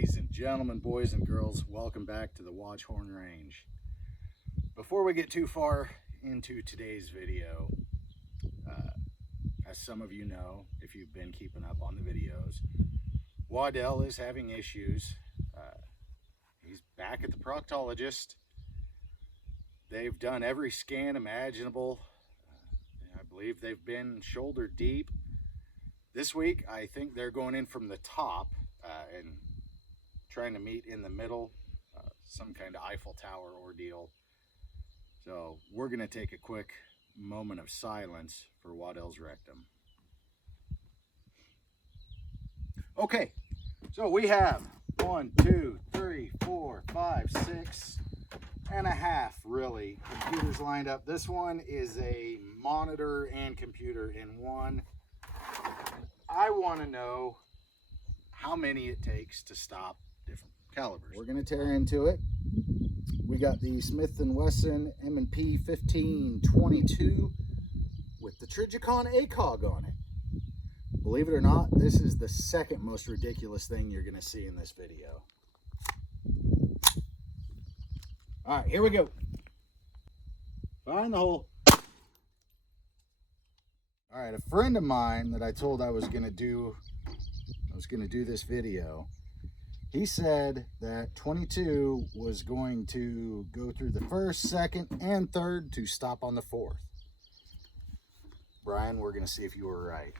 Ladies and gentlemen, boys and girls, welcome back to the Watchhorn Range. Before we get too far into today's video, as some of you know, if you've been keeping up on the videos, Waddell is having issues. He's back at the proctologist. They've done every scan imaginable. I believe they've been shoulder deep. This week, I think they're going in from the top and trying to meet in the middle, some kind of Eiffel Tower ordeal. So we're going to take a quick moment of silence for Waddell's rectum. Okay, so we have 1, 2, 3, 4, 5, 6 and a half, really, computers lined up. This one is a monitor and computer in one. I want to know how many it takes to stop different calibers. We're going to tear into it. We got the Smith & Wesson M&P 1522 with the Trijicon ACOG on it. Believe it or not, this is the second most ridiculous thing you're going to see in this video. All right, here we go. Find the hole. All right, a friend of mine that I told I was going to do this video, he said that 22 was going to go through the first, second, and third to stop on the fourth. Brian, we're going to see if you were right.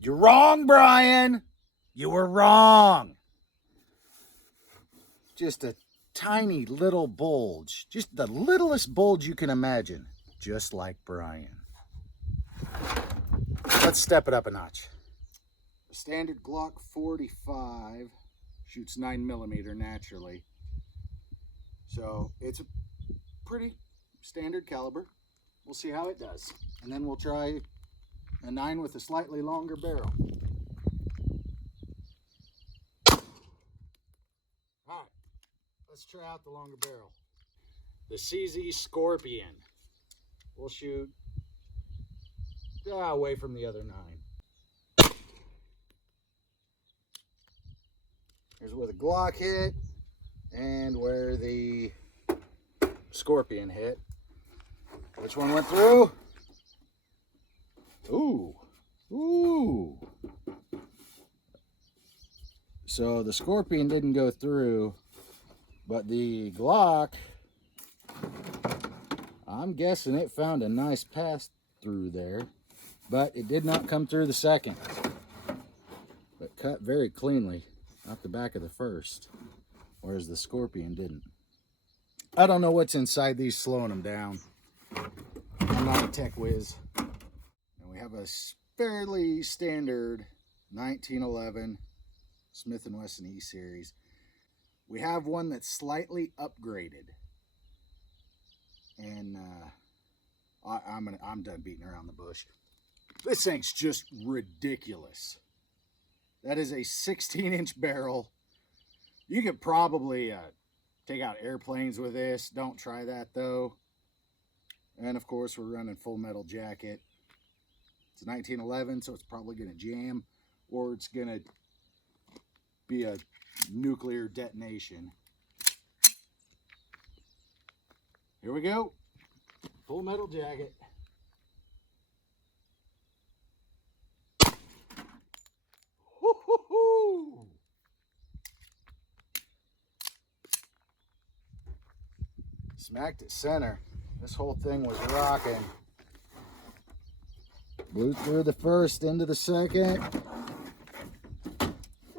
You're wrong, Brian. You were wrong. Just a tiny little bulge, just the littlest bulge you can imagine, just like Brian. Let's step it up a notch. The standard Glock 45 shoots 9mm naturally, so it's a pretty standard caliber. We'll see how it does, and then we'll try a 9 with a slightly longer barrel. All right, let's try out the longer barrel. The CZ Scorpion. We'll shoot away from the other 9. Here's where the Glock hit and where the Scorpion hit. Which one went through? Ooh. Ooh. So the Scorpion didn't go through, but the Glock, I'm guessing it found a nice pass through there, but it did not come through the second, but cut very cleanly out the back of the first, whereas the Scorpion didn't. I don't know what's inside these slowing them down. I'm not a tech whiz. And we have a fairly standard 1911 Smith & Wesson E-Series. We have one that's slightly upgraded, and I'm done beating around the bush. This thing's just ridiculous. That is a 16-inch barrel. You could probably take out airplanes with this. Don't try that though. And of course, we're running Full Metal Jacket. It's 1911, so it's probably going to jam, or it's going to be a nuclear detonation. Here we go. Full Metal Jacket. Woo-hoo-hoo! Smacked it center. This whole thing was rocking. Blew through the first, into the second.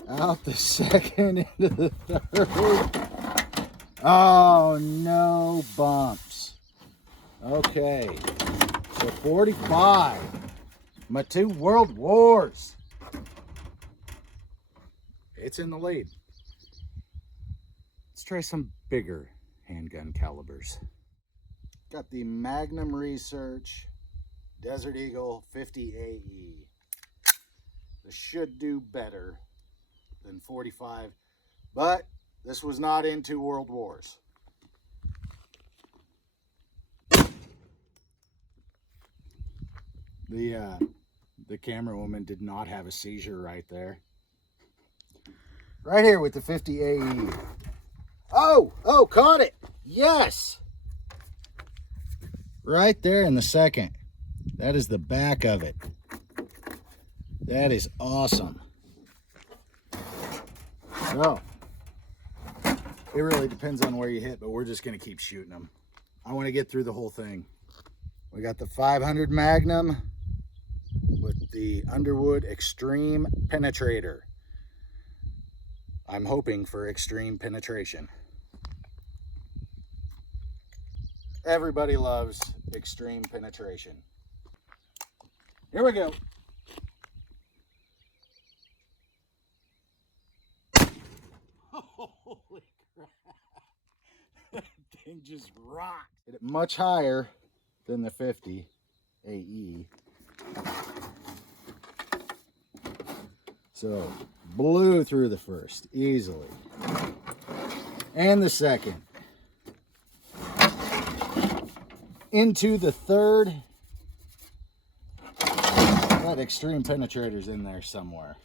Out the second, into the third. Oh, no bumps. Okay, so 45. My 2 World Wars. It's in the lead. Let's try some bigger handgun calibers. Got the Magnum Research Desert Eagle 50 AE. This should do better than 45, but this was not in 2 World Wars. The The camera woman did not have a seizure right there. Right here with the 50 AE. Oh, caught it. Yes. Right there in the second. That is the back of it. That is awesome. So, it really depends on where you hit, but we're just going to keep shooting them. I want to get through the whole thing. We got the 500 Magnum with the Underwood Extreme Penetrator. I'm hoping for extreme penetration. Everybody loves extreme penetration. Here we go. Holy crap. That thing just rocked. Hit it much higher than the 50 AE. So, blew through the first easily. And the second. Into the third. That extreme penetrator's in there somewhere.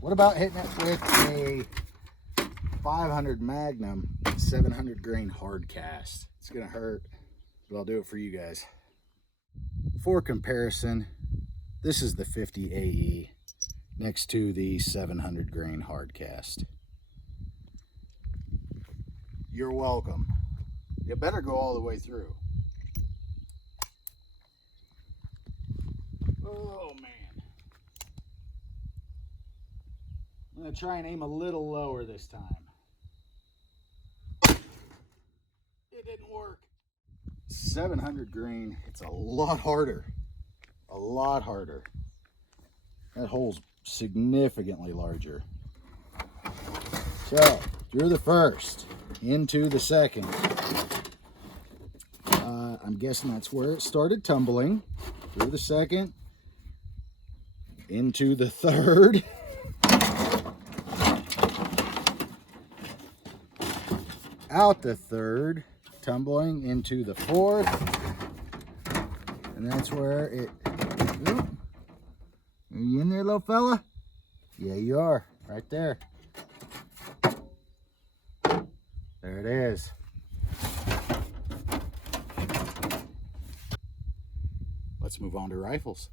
What about hitting it with a 500 Magnum 700 grain hard cast? It's gonna hurt, but I'll do it for you guys. For comparison, this is the 50 AE next to the 700 grain hard cast. You're welcome. You better go all the way through. Oh man. I'm gonna try and aim a little lower this time. It didn't work. 700 grain, it's a lot harder. A lot harder. That hole's significantly larger. So, through the first, into the second. I'm guessing that's where it started tumbling. Through the second, into the third. Out the third, tumbling into the fourth, and that's where it. Oh, are you in there, little fella? Yeah, you are, right there. There it is. Let's move on to rifles.